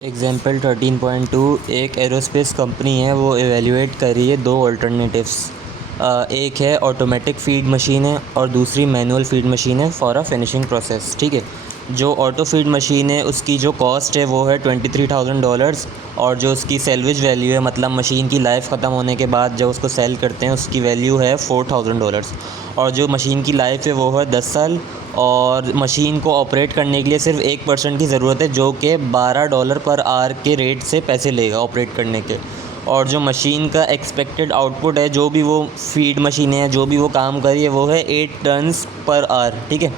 Example 13.2 एक aerospace company है, वो एवेल्यूएट कर रही है दो ऑल्टरनेटिव्स। एक है ऑटोमेटिक फीड मशीन है और दूसरी मैनुअल फीड मशीन है फॉर अ फिनिशिंग प्रोसेस। ठीक है, जो ऑटो फीड मशीन है उसकी जो कॉस्ट है वो है $23,000 और जो उसकी सेल्वेज वैल्यू है, मतलब मशीन की लाइफ ख़त्म होने के बाद जब उसको सेल करते हैं उसकी वैल्यू है $4,000 और जो मशीन की लाइफ है वो है 10 साल और मशीन को ऑपरेट करने के लिए सिर्फ 1% की ज़रूरत है, जो कि $12 पर आवर के रेट से पैसे लेगा ऑपरेट करने के। और जो मशीन का एक्सपेक्टेड आउटपुट है, जो भी वो फीड मशीन है, जो भी वो काम कर रही है, वो है 8 टन्स पर आवर। ठीक है,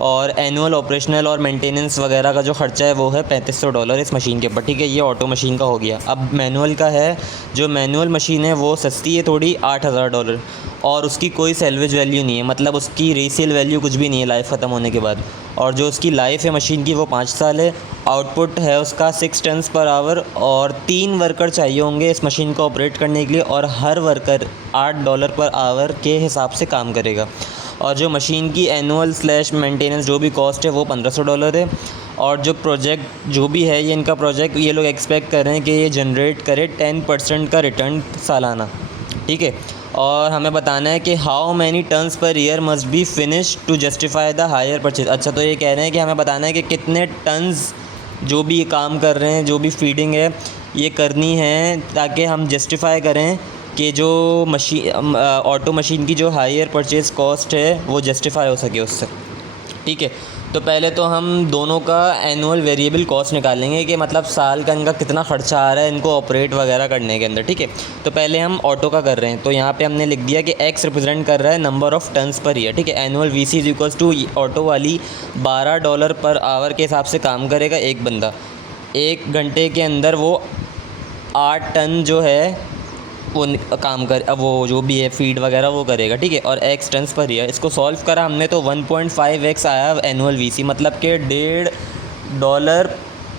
और एनुअल ऑपरेशनल और मेंटेनेंस वगैरह का जो ख़र्चा है वो है $3500 इस मशीन के ऊपर। ठीक है, ये ऑटो मशीन का हो गया। अब मैनुअल का है, जो मैनुअल मशीन है वो सस्ती है थोड़ी, $8000 और उसकी कोई सेल्वेज वैल्यू नहीं है, मतलब उसकी रीसेल वैल्यू कुछ भी नहीं है लाइफ ख़त्म होने के बाद। और जो उसकी लाइफ है मशीन की वो 5 साल है। आउटपुट है उसका 6 टन्स पर आवर और 3 वर्कर चाहिए होंगे इस मशीन को ऑपरेट करने के लिए और हर वर्कर $8 पर आवर के हिसाब से काम करेगा। और जो मशीन की एनुअल स्लैश मेंटेनेंस जो भी कॉस्ट है वो $1500 है। और जो प्रोजेक्ट जो भी है, ये इनका प्रोजेक्ट, ये लोग एक्सपेक्ट कर रहे हैं कि ये जनरेट करे 10% का रिटर्न सालाना। ठीक है, और हमें बताना है कि how many tons per year must be finish to justify the higher purchase. अच्छा, तो ये कह रहे हैं कि हमें बताना है कि कितने टन्स जो भी ये काम कर रहे हैं, जो भी फीडिंग है ये करनी है, ताकि हम जस्टिफाई करें कि जो ऑटो मशीन की जो हायर परचेज़ कॉस्ट है वो जस्टिफाई हो सके उससे। ठीक है, तो पहले तो हम दोनों का एनुअल वेरिएबल कॉस्ट निकालेंगे कि मतलब साल का इनका कितना ख़र्चा आ रहा है इनको ऑपरेट वगैरह करने के अंदर। ठीक है, तो पहले हम ऑटो का कर रहे हैं, तो यहाँ पे हमने लिख दिया कि x रिप्रेजेंट कर रहा है number of tons per year. ठीक है, annual VC is equals to auto वाली $12 पर आवर के हिसाब से काम करेगा एक बंदा। 1 घंटे के अंदर वो 8 टन जो है वो काम कर, अब वो जो भी है फीड वगैरह वो करेगा। ठीक है, और x टन्स पर ईयर। इसको सॉल्व करा हमने तो 1.5x आया एनुअल VC, मतलब कि $1.5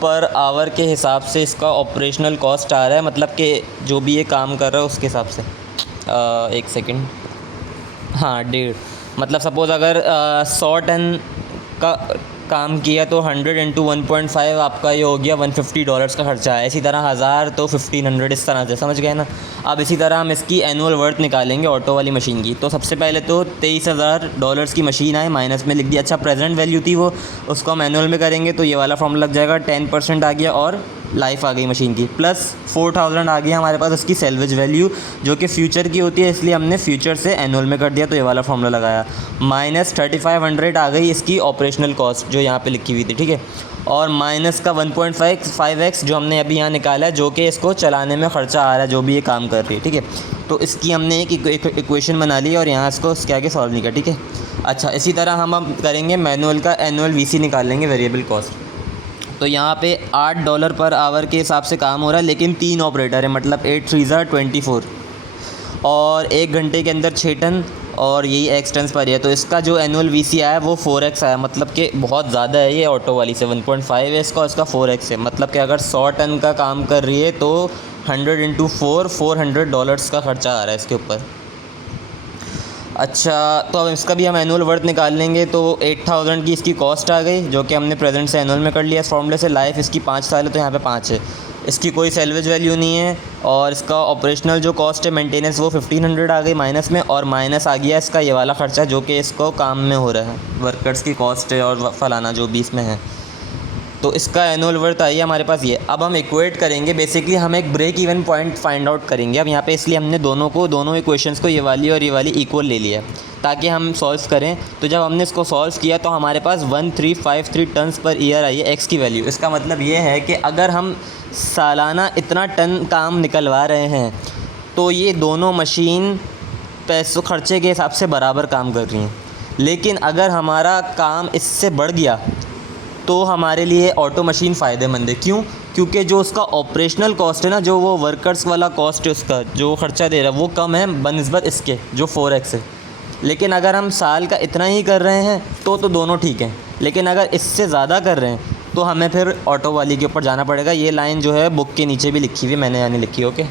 पर आवर के हिसाब से इसका ऑपरेशनल कॉस्ट आ रहा है, मतलब कि जो भी ये काम कर रहा है उसके हिसाब से। एक सेकंड, हाँ 1.5, मतलब सपोज़ अगर 100 टन का काम किया तो 100 इंटू 1.5 आपका ये हो गया $150 का खर्चा है। इसी तरह 1000 तो 1500, इस तरह से, समझ गए ना। अब इसी तरह हम इसकी एनुअल वर्थ निकालेंगे ऑटो वाली मशीन की। तो सबसे पहले तो $23,000 की मशीन आए, माइनस में लिख दिया। अच्छा, प्रेजेंट वैल्यू थी वो, उसको हम एनुअल में करेंगे तो ये वाला फॉर्म लग जाएगा, 10% आ गया और लाइफ आ गई मशीन की, प्लस 4000 आ गया हमारे पास उसकी सेल्वेज वैल्यू, जो कि फ्यूचर की होती है, इसलिए हमने फ्यूचर से एनुअल में कर दिया, तो ये वाला फॉर्मूला लगाया। माइनस 3500 आ गई इसकी ऑपरेशनल कॉस्ट जो यहाँ पे लिखी हुई थी। ठीक है, और माइनस का 1.5x जो हमने अभी यहाँ निकाला है, जो कि इसको चलाने में ख़र्चा आ रहा है जो भी ये काम कर रही है। ठीक है, तो इसकी हमने एक इक्वेशन बना ली और यहाँ इसको इसके आगे सॉल्व नहीं किया। ठीक है, अच्छा, इसी तरह हम अब करेंगे मैनुअल का एनुअल VC निकालेंगे, वेरिएबल कॉस्ट। तो यहाँ पे $8 पर आवर के हिसाब से काम हो रहा है, लेकिन 3 ऑपरेटर है, मतलब 8 3 24 और 1 घंटे के अंदर 6 टन और यही x टन्स पर है। तो इसका जो एनुअल VC आया वो 4x आया, मतलब कि बहुत ज़्यादा है ये ऑटो वाली से। 1.5 है इसका, इसका 4x है, मतलब कि अगर 100 टन का काम कर रही है तो 100 इंटू 4 $400 का ख़र्चा आ रहा है इसके ऊपर। अच्छा, तो अब इसका भी हम एनुअल वर्थ निकाल लेंगे, तो 8000 की इसकी कॉस्ट आ गई, जो कि हमने प्रेजेंट से एनुअल में कर लिया इस फॉर्मूले से। लाइफ इसकी 5 साल है तो यहाँ पे 5 है। इसकी कोई सेल्वेज वैल्यू नहीं है और इसका ऑपरेशनल जो कॉस्ट है मेंटेनेंस वो 1500 आ गई माइनस में, और माइनस आ गया इसका ये वाला ख़र्चा जो कि इसको काम में हो रहा है, वर्कर्स की कॉस्ट है और फलाना जो भी इसमें है। तो इसका एनुअल वर्थ आई है हमारे पास ये। अब हम इक्वेट करेंगे, बेसिकली हम एक break even point find out करेंगे अब यहाँ पे, इसलिए हमने दोनों इक्वेशंस को, ये वाली और ये वाली, इक्वल ले लिया ताकि हम सॉल्व करें। तो जब हमने इसको सॉल्व किया तो हमारे पास 1353 टन्स पर ईयर आई है एक्स की वैल्यू। इसका मतलब ये है कि अगर हम सालाना इतना टन काम निकलवा रहे हैं तो ये दोनों मशीन पैसों खर्चे के हिसाब से बराबर काम कर रही हैं। लेकिन अगर हमारा काम इससे बढ़ गया तो हमारे लिए ऑटो मशीन फ़ायदेमंद है। क्यों? क्योंकि जो उसका ऑपरेशनल कॉस्ट है ना, जो वो वर्कर्स वाला कॉस्ट है, उसका जो ख़र्चा दे रहा है वो कम है बनस्बत इसके जो 4x है। लेकिन अगर हम साल का इतना ही कर रहे हैं तो दोनों ठीक हैं, लेकिन अगर इससे ज़्यादा कर रहे हैं तो हमें फिर ऑटो वाली के ऊपर जाना पड़ेगा। ये लाइन जो है बुक के नीचे भी लिखी हुई है, मैंने यानी लिखी है। ओके।